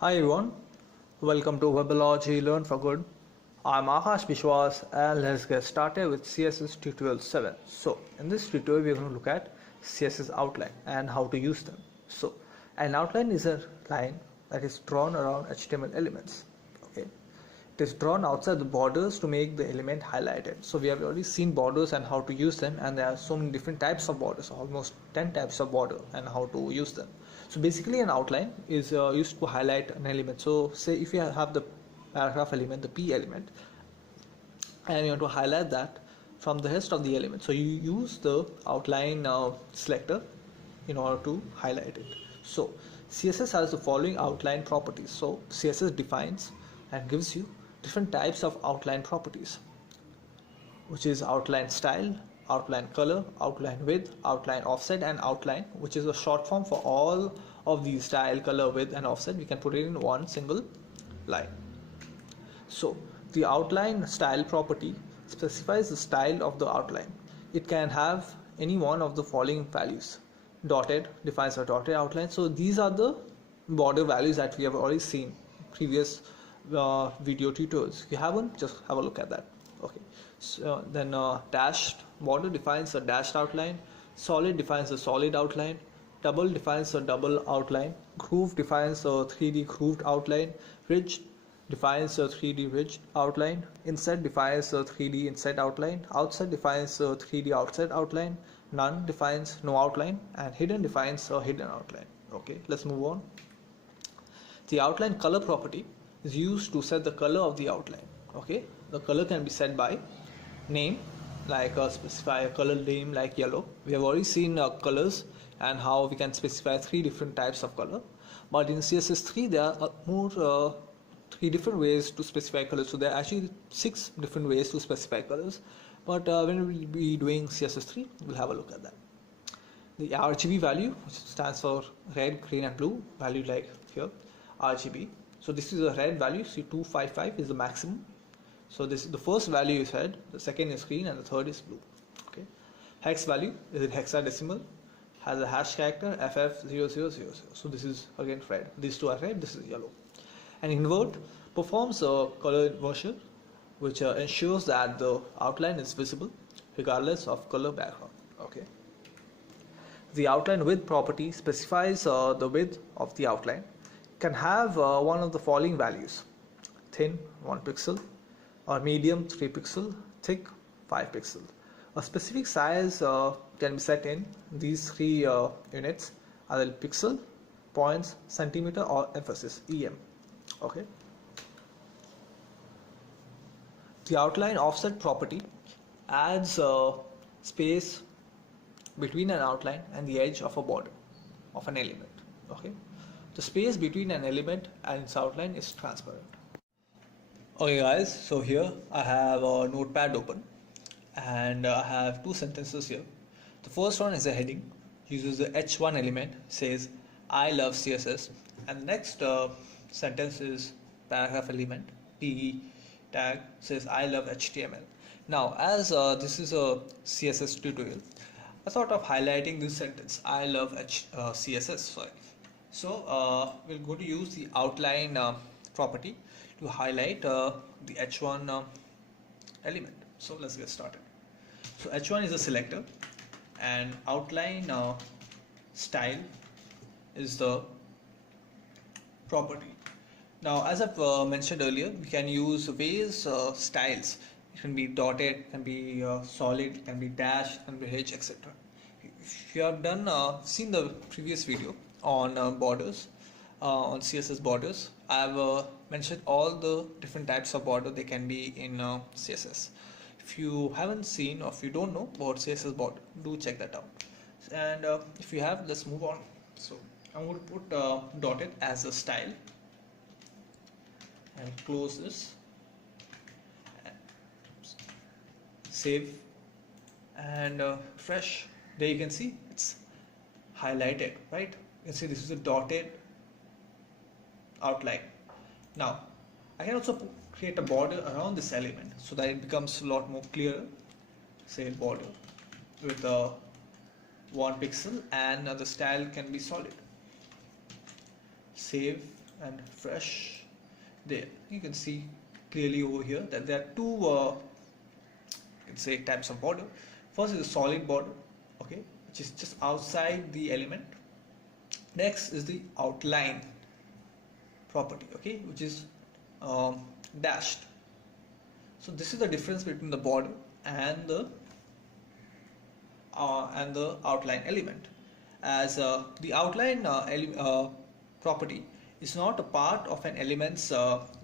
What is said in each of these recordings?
Hi everyone, welcome to Webology Learn for Good. I'm Aakash Biswas and let's get started with CSS tutorial 7. So in this tutorial we're going to look at CSS outline and how to use them. So an outline is a line that is drawn around HTML elements. Okay. It is drawn outside the borders to make the element highlighted. So we have already seen borders and how to use them, and there are so many different types of borders, almost 10 types of border and how to use them. So basically an outline is used to highlight an element. So say if you have the paragraph element, the P element, and you want to highlight that from the rest of the element. So you use the outline selector in order to highlight it. So CSS has the following outline properties. So CSS defines and gives you different types of outline properties, which is outline style, outline color, outline width, outline offset, and outline, which is a short form for all of these: style, color, width, and offset. We can put it in one single line. So the outline style property specifies the style of the outline. It can have any one of the following values. Dotted defines a dotted outline. So these are the border values that we have already seen previous video tutorials. If you haven't, just have a look at that. Okay. So then dashed border defines a dashed outline. Solid defines a solid outline. Double defines a double outline. Groove defines a 3D grooved outline. Ridge defines a 3D ridge outline. Inset defines a 3D inset outline. Outset defines a 3D outset outline. None defines no outline, and hidden defines a hidden outline. Okay, let's move on. The outline color property is used to set the color of the outline. Okay, the color can be set by name, like specify a color name like yellow. We have already seen colors and how we can specify 3 different types of color, but in CSS3 there are more 3 different ways to specify colors. So there are actually 6 different ways to specify colors, but when we will be doing CSS3 we'll have a look at that. The RGB value, which stands for red, green and blue value, like here RGB. So this is a red value. See, 255 is the maximum. So this is the first value is red, the second is green, and the third is blue. Okay. Hex value is in hexadecimal, has a hash character FF0000. So this is again red. These two are red, this is yellow. And invert performs a color inversion, which ensures that the outline is visible regardless of color background. Okay. The outline width property specifies the width of the outline. Can have one of the following values: thin 1 pixel, or medium 3 pixel, thick 5 pixel. A specific size can be set in these 3 units, either pixel, points, centimeter, or emphasis, EM. Okay. The outline offset property adds space between an outline and the edge of a border of an element. Okay. The space between an element and its outline is transparent. Okay guys, so here I have a notepad open and I have 2 sentences here. The first one is a heading, uses the H1 element, says I love CSS, and the next sentence is paragraph element, PE tag, says I love HTML. Now as this is a CSS tutorial, I thought of highlighting this sentence, I love CSS. Sorry. So we're going to use the outline property to highlight the H1 element. So let's get started. So H1 is a selector, and outline style is the property. Now as I've mentioned earlier, we can use various styles. It can be dotted, can be solid, can be dashed, can be ridge, etc. If you have done seen the previous video on borders, on CSS borders, I have mentioned all the different types of border they can be in CSS. If you haven't seen, or if you don't know about CSS border, do check that out. And if you have, let's move on. So I'm going to put dotted as a style and close this, save, and refresh. There you can see it's highlighted, right? You can see this is a dotted outline. Now I can also create a border around this element so that it becomes a lot more clearer. Say border with a 1 pixel, and the style can be solid. Save and fresh. There you can see clearly over here that there are two you can say types of border. First is a solid border, okay, which is just outside the element. Next is the outline property, okay, which is dashed. So this is the difference between the border and the outline element. As the outline property is not a part of an element's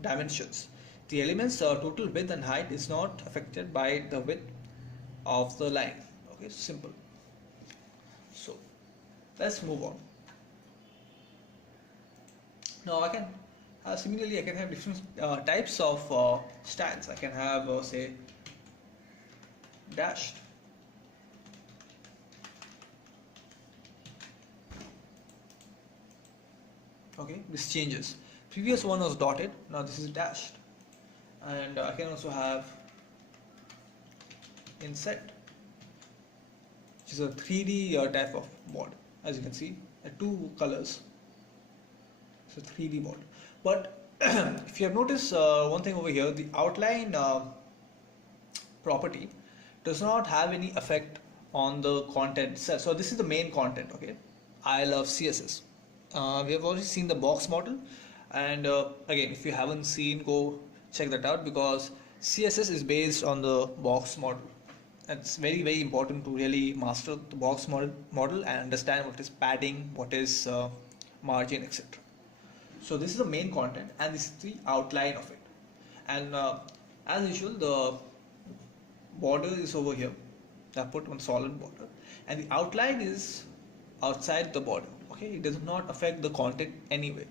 dimensions. The element's total width and height is not affected by the width of the line. Okay, simple. So let's move on. Now similarly I can have different types of styles. I can have say dashed. Okay, this changes. Previous one was dotted, now this is dashed. And I can also have inset, which is a 3D type of board. As you can see, two colors. It's a 3D board. But if you have noticed one thing over here, the outline property does not have any effect on the content itself. So this is the main content. Okay, I love CSS. We have already seen the box model, and again, if you haven't seen, go check that out, because CSS is based on the box model. It's very important to really master the box model and understand what is padding, what is margin, etc. So this is the main content, and this is the outline of it. And as usual, the border is over here. I put one solid border, and the outline is outside the border. Okay, it does not affect the content anyway.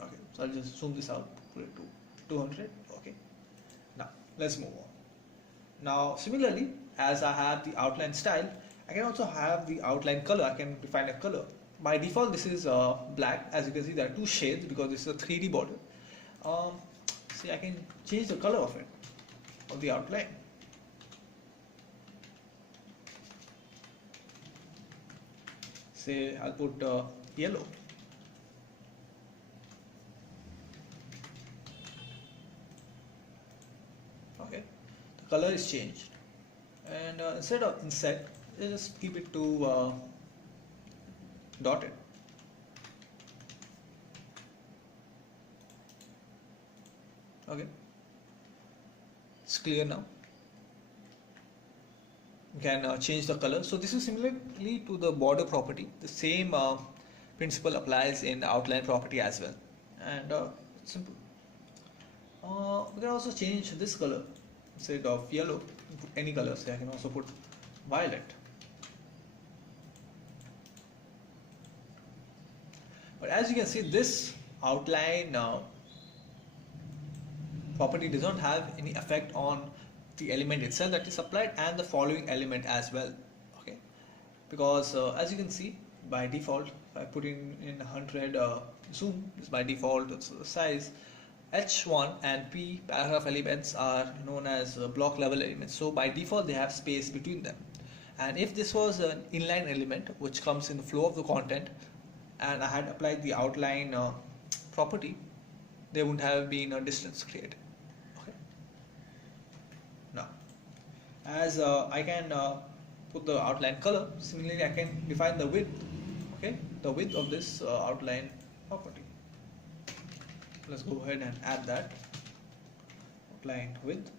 Okay, so I'll just zoom this out, put it to 200. Okay, now let's move on. Now similarly, as I have the outline style, I can also have the outline color. I can define a color. By default, this is black. As you can see, there are two shades because this is a 3D border. See, I can change the color of it, of the outline. Say I'll put yellow. Okay, the color is changed, and instead of inset, just keep it to dotted. Okay, it's clear now. You can change the color. So this is similarly to the border property. The same principle applies in the outline property as well, and it's simple. We can also change this color. Instead of yellow, put any color. Say I can also put violet. But as you can see, this outline property does not have any effect on the element itself that is applied and the following element as well. Okay, because as you can see, by default, if I put in 100 zoom, is by default it's the size. H1 and P paragraph elements are known as block level elements. So by default, they have space between them. And if this was an inline element which comes in the flow of the content, and I had applied the outline property, there wouldn't have been a distance created. Okay. Now, as I can put the outline color, similarly I can define the width. Okay, the width of this outline property. Let's go ahead and add that outline width.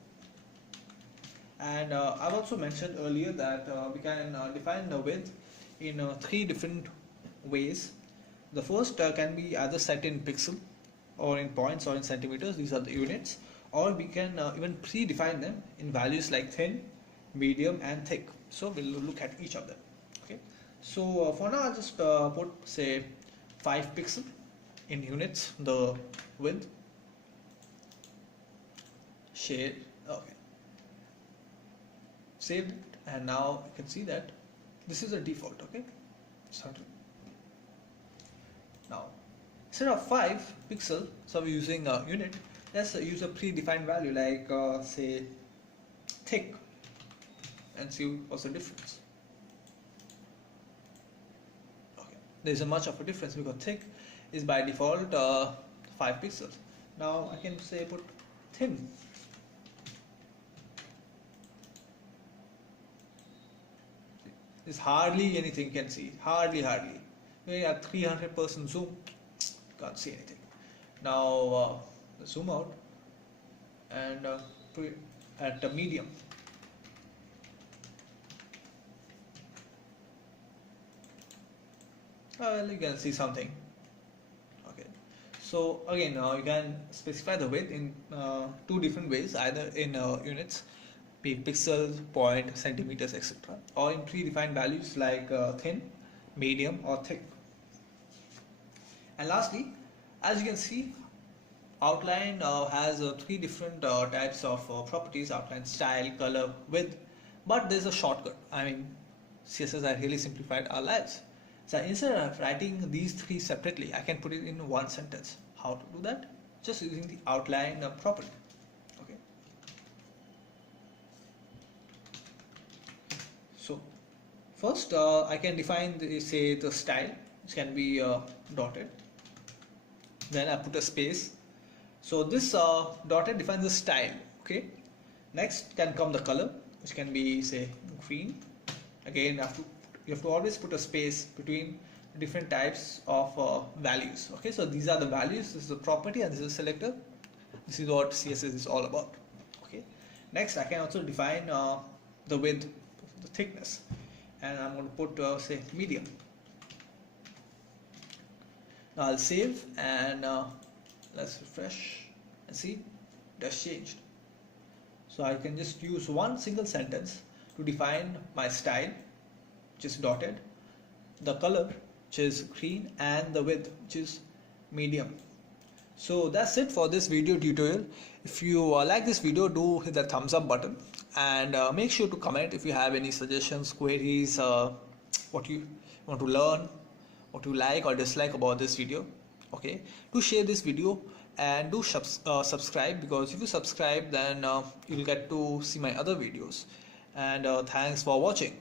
And I've also mentioned earlier that we can define the width in 3 different ways. The first can be either set in pixel or in points or in centimeters. These are the units. Or we can even predefine them in values like thin, medium and thick. So we'll look at each of them. Okay. So for now I'll just put say 5 pixel in units, the width. Shade. Okay. Saved it, and now you can see that this is a default. Okay. Now instead of 5 pixel, so we're using a unit, let's use a predefined value like say thick, and see what's the difference. Okay, there isn't much of a difference because thick is by default 5 pixels. Now I can say put thin. There's hardly anything you can see, hardly. When you have 300% zoom, can't see anything. Now zoom out and put it at the medium. Well, you can see something. Okay, so again you can specify the width in two different ways, either in units, pixels, point, centimeters, etc., or in predefined values like thin, medium, or thick. And lastly, as you can see, outline has three different types of properties: outline, style, color, width. But there's a shortcut. I mean, CSS has really simplified our lives. So instead of writing these three separately, I can put it in one sentence. How to do that? Just using the outline property. Okay. So first I can define the style, which can be dotted. Then I put a space. So this dotted defines the style. Okay. Next can come the color, which can be say green. Again, you have to always put a space between different types of values. Okay, so these are the values, this is the property, and this is a selector. This is what CSS is all about. Okay, next I can also define the width, the thickness, and I'm going to put say medium. Now I'll save and let's refresh and see it has changed. So I can just use one single sentence to define my style, which is dotted, the color, which is green, and the width, which is medium. So that's it for this video tutorial. If you like this video, do hit the thumbs up button, and make sure to comment if you have any suggestions, queries, what you want to learn, what you like or dislike about this video. Okay, do share this video and do subscribe, because if you subscribe, then you'll get to see my other videos. And thanks for watching.